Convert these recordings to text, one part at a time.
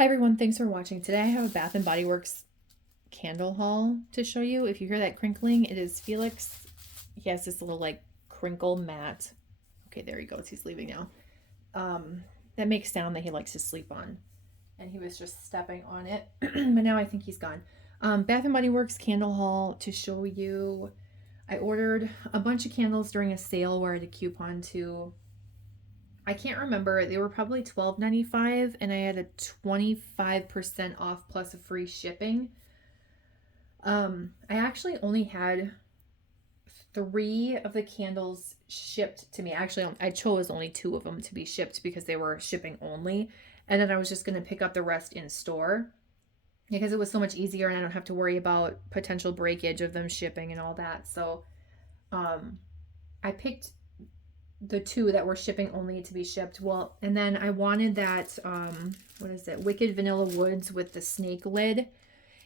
Hi everyone, thanks for watching. Today I have a Bath and Body Works candle haul to show you. If you hear that crinkling, it is Felix. He has this little like crinkle mat. Okay, there he goes. He's leaving now. That makes sound that he likes to sleep on. And he was just stepping on it. But now I think he's gone. Bath and Body Works candle haul to show you. I ordered a bunch of candles during a sale where I had a coupon to, I can't remember. They were probably $12.95 and I had a 25% off plus a free shipping. I actually only had 3 of the candles shipped to me. Actually, I chose only 2 of them to be shipped because they were shipping only. And then I was just going to pick up the rest in store because it was so much easier and I don't have to worry about potential breakage of them shipping and all that. So I picked the 2 that were shipping only to be shipped. Well, and then I wanted that, what is it? Wicked Vanilla Woods with the snake lid.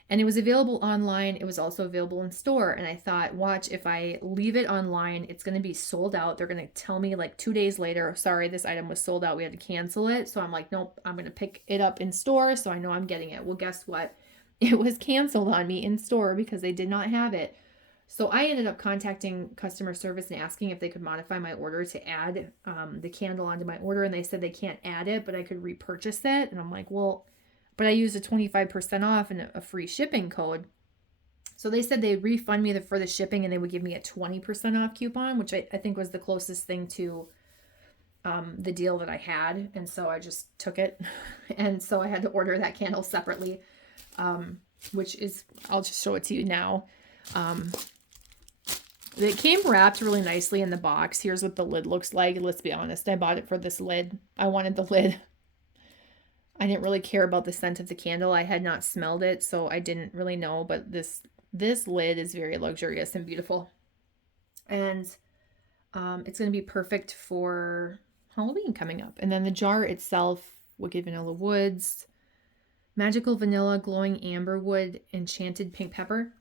And it was available online. It was also available in store. And I thought, watch, if I leave it online, it's going to be sold out. They're going to tell me like 2 days later, sorry, this item was sold out. We had to cancel it. So I'm like, nope, I'm going to pick it up in store. So I know I'm getting it. Well, guess what? It was canceled on me in store because they did not have it. So I ended up contacting customer service and asking if they could modify my order to add the candle onto my order. And they said they can't add it, but I could repurchase it. And I'm like, well, but I used a 25% off and a free shipping code. So they said they'd refund me for the shipping and they would give me a 20% off coupon, which I think was the closest thing to the deal that I had. And so I just took it. And so I had to order that candle separately, which is, I'll just show it to you now. It came wrapped really nicely in the box. Here's what the lid looks like. Let's be honest, I bought it for this lid. I wanted the lid. I didn't really care about the scent of the candle. I had not smelled it, so I didn't really know, but this lid is very luxurious and beautiful. And it's going to be perfect for Halloween coming up. And then the jar itself, Wicked Vanilla Woods, Magical Vanilla, Glowing Amber Wood, Enchanted Pink Pepper.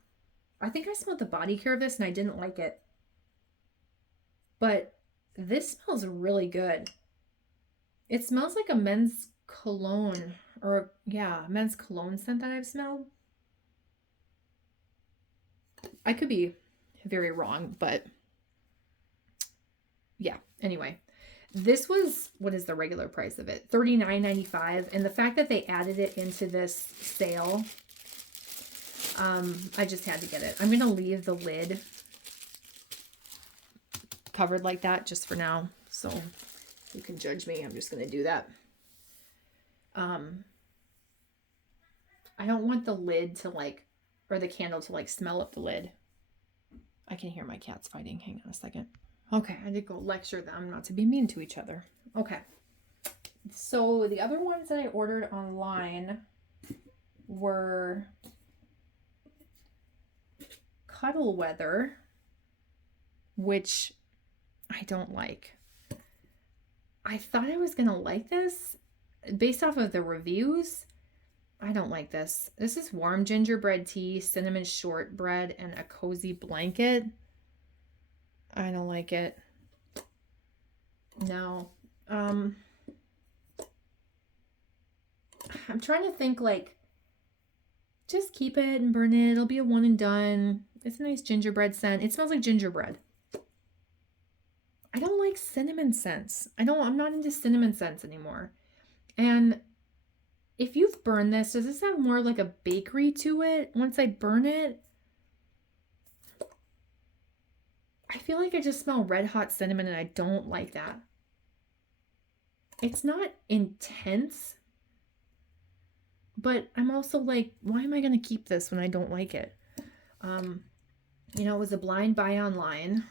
I think I smelled the body care of this and I didn't like it. But this smells really good. It smells like a men's cologne, or yeah, men's cologne scent that I've smelled. I could be very wrong, but yeah, anyway. This was, what is the regular price of it? $39.95. And the fact that they added it into this sale, I just had to get it. I'm going to leave the lid covered like that just for now. So you can judge me. I'm just going to do that. I don't want the lid to like, or the candle to like smell up the lid. I can hear my cats fighting. Hang on a second. Okay, I did go lecture them not to be mean to each other. Okay. So the other ones that I ordered online were Cuddle Weather, which I don't like. I thought I was going to like this based off of the reviews. I don't like this. This is warm gingerbread tea, cinnamon shortbread, and a cozy blanket. I don't like it. No. I'm trying to think like, just keep it and burn it. It'll be a one and done. It's a nice gingerbread scent. It smells like gingerbread. I don't like cinnamon scents. I'm not into cinnamon scents anymore. And if you've burned this, does this have more like a bakery to it once I burn it? I feel like I just smell red hot cinnamon and I don't like that. It's not intense, but I'm also like, why am I going to keep this when I don't like it? You know, it was a blind buy online.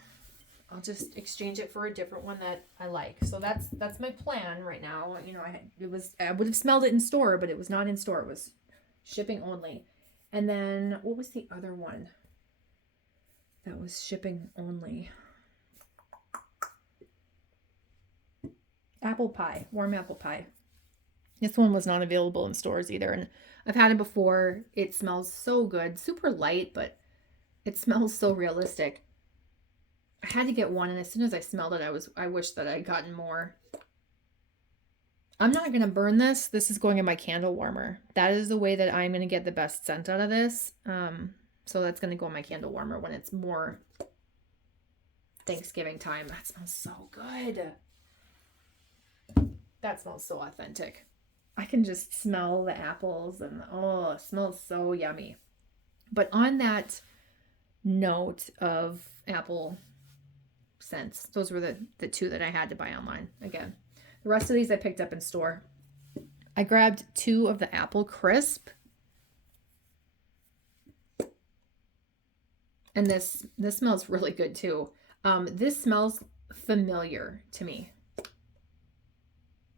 I'll just exchange it for a different one that I like. So that's my plan right now. You know, I would have smelled it in store, but it was not in store. It was shipping only. And then what was the other one that was shipping only? Apple pie, warm apple pie. This one was not available in stores either. And I've had it before. It smells so good, super light, but it smells so realistic. I had to get one, and as soon as I smelled it, I wished that I'd gotten more. I'm not going to burn this. This is going in my candle warmer. That is the way that I'm going to get the best scent out of this. So that's going to go in my candle warmer when it's more Thanksgiving time. That smells so good. That smells so authentic. I can just smell the apples and oh, it smells so yummy. But on that note of apple scents, those were the two that I had to buy online. Again, the rest of these I picked up in store. I grabbed 2 of the apple crisp. And this smells really good too. This smells familiar to me.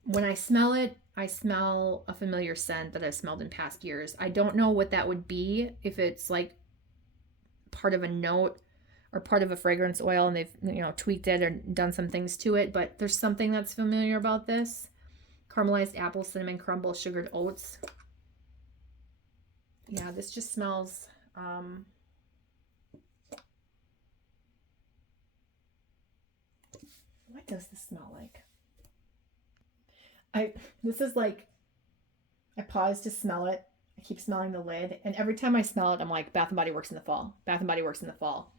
When I smell it, I smell a familiar scent that I've smelled in past years. I don't know what that would be, if it's like part of a note or part of a fragrance oil and they've, you know, tweaked it or done some things to it, but there's something that's familiar about this. Caramelized apple, cinnamon crumble, sugared oats. Yeah, this just smells what does this smell like? This is like, I pause to smell it. I keep smelling the lid, and every time I smell it, I'm like, Bath and Body Works in the fall. Bath and Body Works in the fall.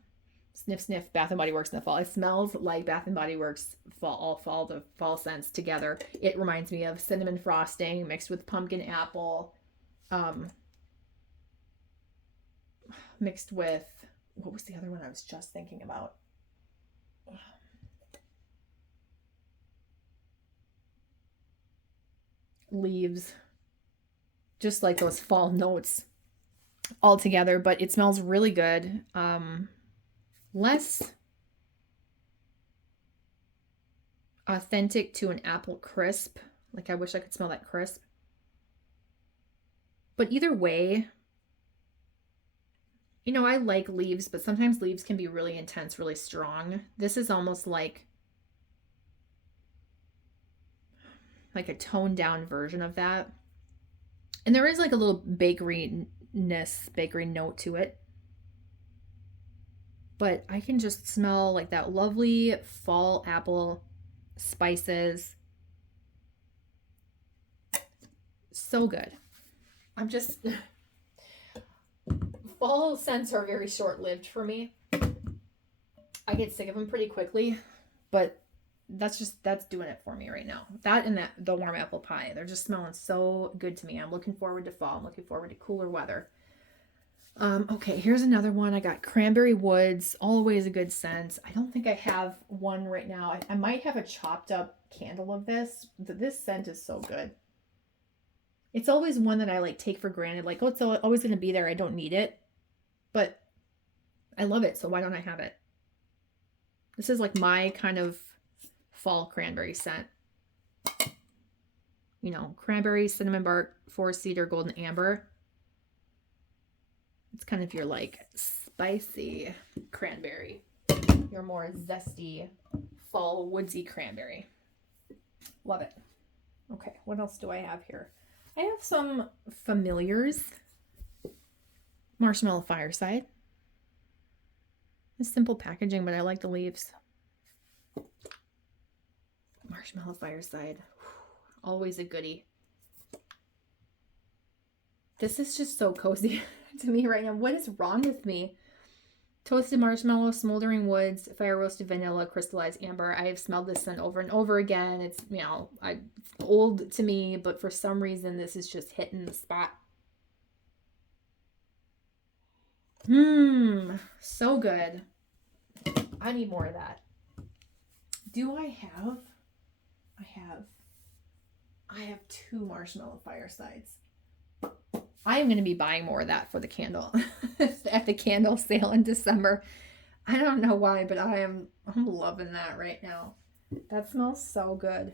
Sniff, sniff, Bath and Body Works in the fall. It smells like Bath and Body Works fall, the fall scents together. It reminds me of cinnamon frosting mixed with pumpkin apple, mixed with, what was the other one I was just thinking about? Leaves, just like those fall notes all together, but it smells really good. Less authentic to an apple crisp. Like, I wish I could smell that crisp. But either way, you know, I like leaves, but sometimes leaves can be really intense, really strong. This is almost like a toned down version of that. And there is like a little bakery note to it. But I can just smell like that lovely fall apple spices. So good. I'm just, fall scents are very short-lived for me. I get sick of them pretty quickly, but that's doing it for me right now. That and the warm apple pie, they're just smelling so good to me. I'm looking forward to fall. I'm looking forward to cooler weather. Okay, here's another one. I got Cranberry Woods, always a good scent. I don't think I have one right now. I might have a chopped up candle of this. This scent is so good. It's always one that I like take for granted, like, oh, it's always going to be there. I don't need it, but I love it, so why don't I have it? This is like my kind of fall cranberry scent. You know, cranberry, cinnamon bark, forest cedar, golden amber. It's kind of your like spicy cranberry, your more zesty fall woodsy cranberry. Love it. Okay, what else do I have here? I have some familiars. Marshmallow Fireside. It's simple packaging, but I like the leaves. Marshmallow Fireside. Always a goodie. This is just so cozy to me right now. What is wrong with me? Toasted marshmallow, smoldering woods, fire roasted vanilla, crystallized amber. I have smelled this scent over and over again. It's, you know, it's old to me, but for some reason this is just hitting the spot. So good. I need more of that. Do I have? I have 2 Marshmallow Firesides. I am going to be buying more of that for the candle at the candle sale in December. I don't know why, but I'm loving that right now. That smells so good.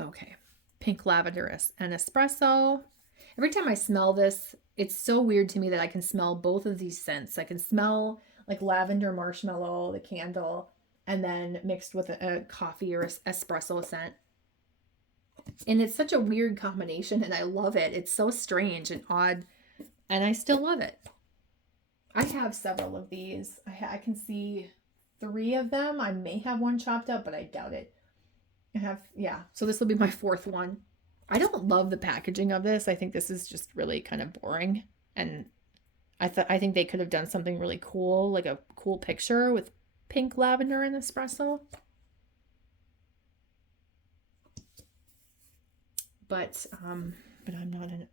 Okay. Pink lavender and espresso. Every time I smell this, it's so weird to me that I can smell both of these scents. I can smell like lavender marshmallow, the candle, and then mixed with a coffee or espresso scent. And it's such a weird combination, and I love it. It's so strange and odd, and I still love it. I have several of these. I can see 3 of them. I may have one chopped up, but I doubt it. I have, yeah. So this will be my fourth one. I don't love the packaging of this. I think this is just really kind of boring. And I think they could have done something really cool, like a cool picture with pink lavender and espresso. But I'm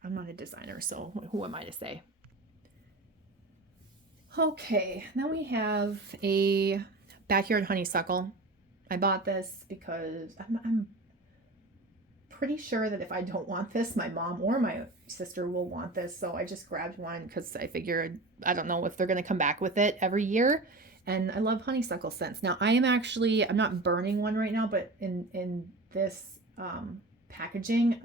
not a designer, so who am I to say? Okay, then we have a backyard honeysuckle. I bought this because I'm pretty sure that if I don't want this, my mom or my sister will want this. So I just grabbed one because I figured, I don't know if they're going to come back with it every year. And I love honeysuckle scents. Now I'm not burning one right now, but in this packaging,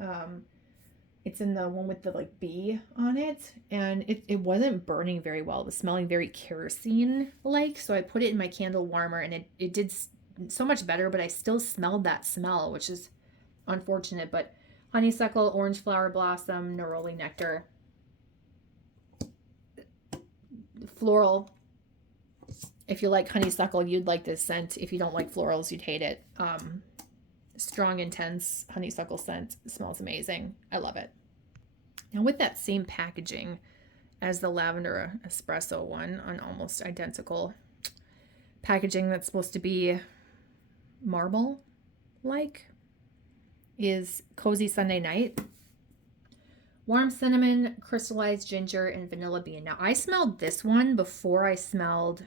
it's in the one with the like bee on it, and it wasn't burning very well. It was smelling very kerosene like, so I put it in my candle warmer, and it did so much better, but I still smelled that smell, which is unfortunate. But honeysuckle, orange flower blossom, neroli nectar, floral. If you like honeysuckle, you'd like this scent. If you don't like florals, you'd hate it. Strong, intense honeysuckle scent. It smells amazing. I love it. Now with that same packaging as the lavender espresso one, on almost identical packaging that's supposed to be marble like, is Cozy Sunday Night. Warm cinnamon, crystallized ginger, and vanilla bean. Now I smelled this one before I smelled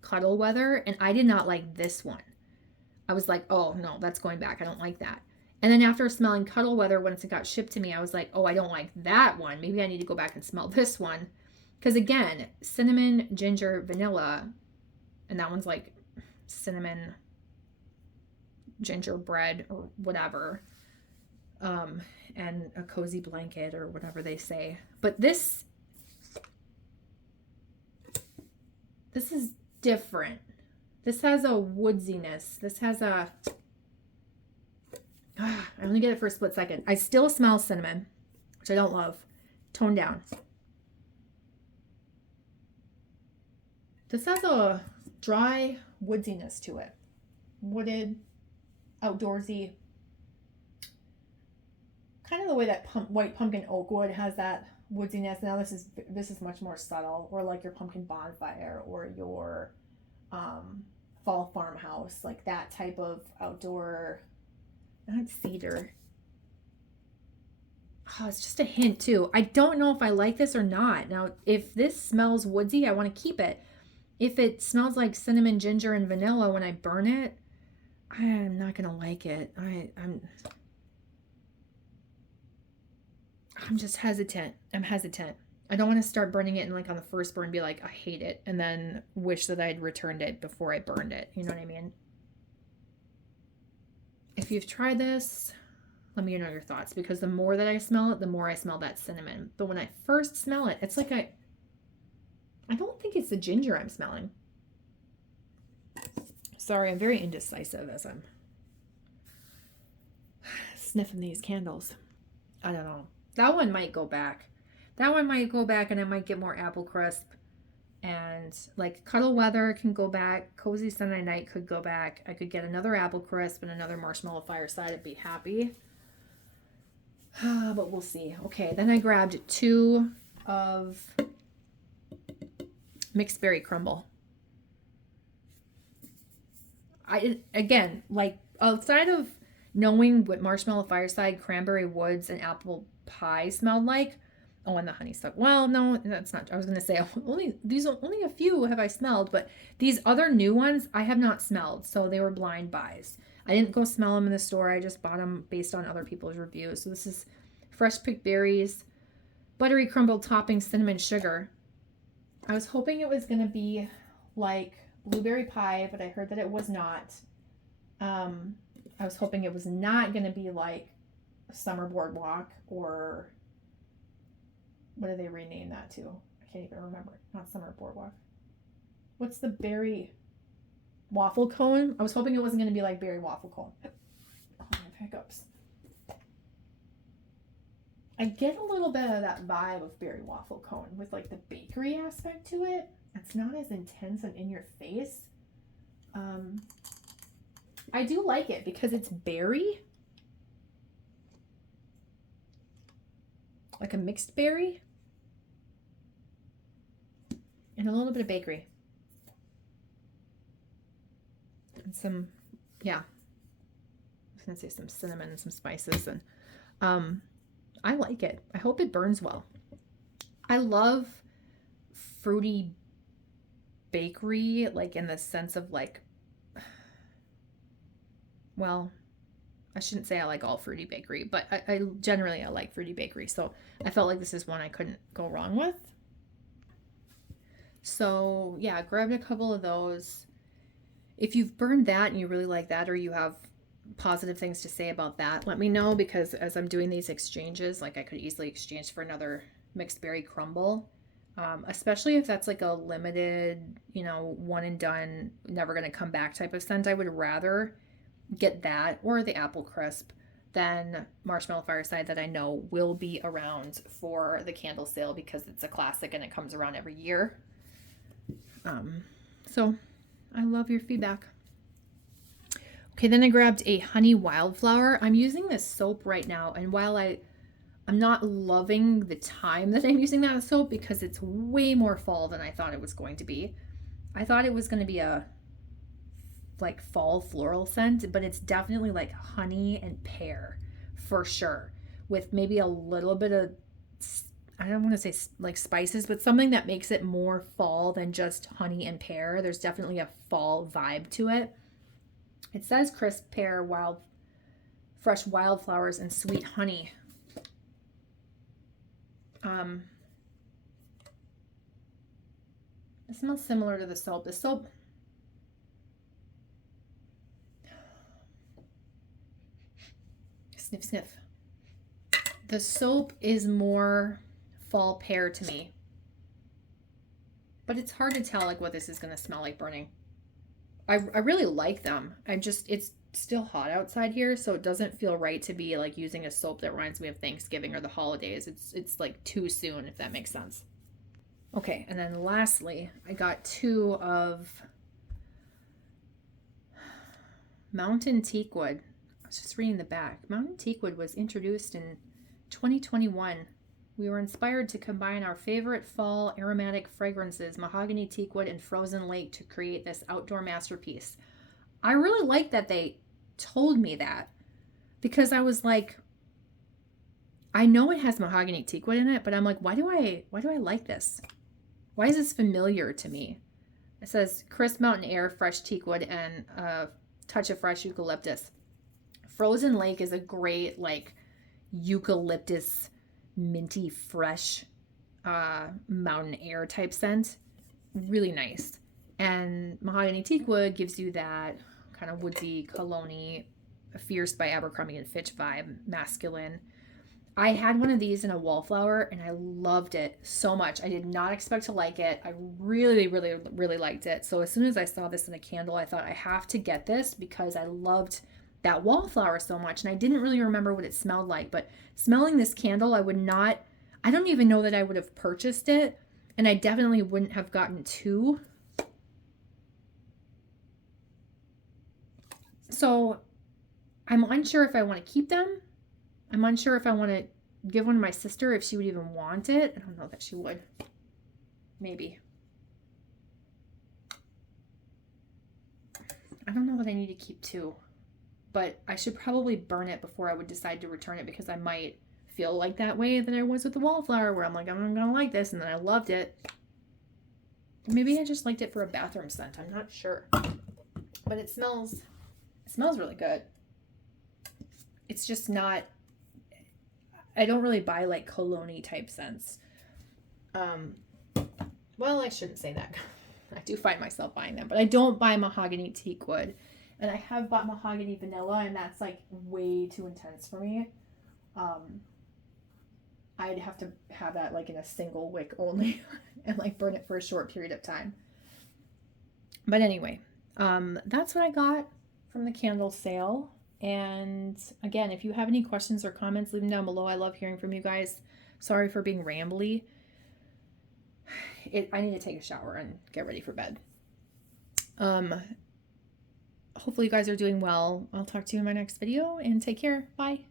Cuddle Weather, and I did not like this one. I was like, oh no, that's going back. I don't like that. And then after smelling Cuddle Weather, once it got shipped to me, I was like, oh, I don't like that one. Maybe I need to go back and smell this one. Because again, cinnamon, ginger, vanilla, and that one's like cinnamon, gingerbread, or whatever. And a cozy blanket or whatever they say. But this is different. This has a woodsiness. This has a... I only get it for a split second. I still smell cinnamon, which I don't love. Toned down. This has a dry woodsiness to it. Wooded, outdoorsy. Kind of the way that white pumpkin oak wood has that woodsiness. Now this is much more subtle. Or like your pumpkin bonfire or your fall farmhouse, like that type of outdoor, not cedar. Oh, it's just a hint too. I don't know if I like this or not. Now, if this smells woodsy, I want to keep it. If it smells like cinnamon, ginger, and vanilla when I burn it, I'm not gonna like it. I'm just hesitant. I'm hesitant. I don't want to start burning it and like on the first burn be like, I hate it, and then wish that I'd returned it before I burned it. You know what I mean? If you've tried this, let me know your thoughts, because the more that I smell it, the more I smell that cinnamon. But when I first smell it, it's like I don't think it's the ginger I'm smelling. Sorry, I'm very indecisive as I'm sniffing these candles. I don't know. That one might go back. That one might go back, and I might get more apple crisp. And like Cuddle Weather can go back. Cozy Sunday Night could go back. I could get another apple crisp and another marshmallow fireside. I'd be happy. But we'll see. Okay, then I grabbed 2 of mixed berry crumble. Again, like outside of knowing what marshmallow fireside, cranberry woods, and apple pie smelled like. Oh, and the honeysuckle. Well, no, that's not. I was gonna say only a few have I smelled, but these other new ones I have not smelled, so they were blind buys. I didn't go smell them in the store. I just bought them based on other people's reviews. So this is fresh picked berries, buttery crumbled topping, cinnamon sugar. I was hoping it was gonna be like blueberry pie, but I heard that it was not. I was hoping it was not gonna be like Summer Boardwalk, or what do they rename that to? I can't even remember. Not Summer Boardwalk. What's the berry waffle cone? I was hoping it wasn't going to be like berry waffle cone. Oh, my hiccups. I get a little bit of that vibe of berry waffle cone with like the bakery aspect to it. It's not as intense and in your face. I do like it because it's berry, like a mixed berry, and a little bit of bakery. And some, yeah, I was gonna say some cinnamon and some spices, and I like it. I hope it burns well. I love fruity bakery, like in the sense of like, well, I shouldn't say I like all fruity bakery, but I generally I like fruity bakery. So I felt like this is one I couldn't go wrong with. So yeah, grabbed a couple of those. If you've burned that and you really like that, or you have positive things to say about that, let me know, because as I'm doing these exchanges, like I could easily exchange for another mixed berry crumble. Especially if that's like a limited, you know, one and done, never going to come back type of scent. I would rather get that or the apple crisp than marshmallow fireside, that I know will be around for the candle sale because it's a classic and it comes around every year. So I love your feedback. Okay, then I grabbed a honey wildflower. I'm using this soap right now, and while I'm not loving the time that I'm using that soap because it's way more fall than I thought it was going to be. I thought it was going to be a like fall floral scent, but it's definitely like honey and pear for sure, with maybe a little bit of, I don't want to say like spices, but something that makes it more fall than just honey and pear. There's definitely a fall vibe to it. It says crisp pear, fresh wildflowers, and sweet honey. It smells similar to the soap. The soap, sniff, sniff. The soap is more fall pear to me, but it's hard to tell like what this is going to smell like burning. I really like them. It's still hot outside here, so it doesn't feel right to be like using a soap that reminds me of Thanksgiving or the holidays. It's like too soon, if that makes sense. Okay, and then lastly, I got 2 of Mountain Teakwood. I was just reading the back. Mountain Teakwood was introduced in 2021. We were inspired to combine our favorite fall aromatic fragrances, mahogany, teakwood, and frozen lake, to create this outdoor masterpiece. I really like that they told me that, because I was like, I know it has mahogany teakwood in it, but I'm like, why do I like this? Why is this familiar to me? It says crisp mountain air, fresh teakwood, and a touch of fresh eucalyptus. Frozen lake is a great like eucalyptus, minty, fresh mountain air type scent. Really nice. And mahogany teakwood gives you that kind of woodsy, cologne-y, fierce by Abercrombie and Fitch vibe, masculine. I had one of these in a wallflower and I loved it so much. I did not expect to like it. I really, really, really liked it. So as soon as I saw this in a candle, I thought I have to get this because I loved that wallflower so much. And I didn't really remember what it smelled like, but smelling this candle, I don't even know that I would have purchased it. And I definitely wouldn't have gotten 2. So I'm unsure if I want to keep them. I'm unsure if I want to give one to my sister, if she would even want it. I don't know that she would. Maybe. I don't know that I need to keep 2. But I should probably burn it before I would decide to return it, because I might feel like that way that I was with the wallflower, where I'm like, I'm not going to like this, and then I loved it. Maybe I just liked it for a bathroom scent. I'm not sure. But it smells really good. It's just not, I don't really buy like cologne-y type scents. Well, I shouldn't say that. I do find myself buying them, but I don't buy mahogany teakwood. And I have bought mahogany vanilla, and that's like way too intense for me. I'd have to have that like in a single wick only and like burn it for a short period of time. But anyway, that's what I got from the candle sale. And again, if you have any questions or comments, leave them down below. I love hearing from you guys. Sorry for being rambly. I need to take a shower and get ready for bed. hopefully you guys are doing well. I'll talk to you in my next video, and take care. Bye.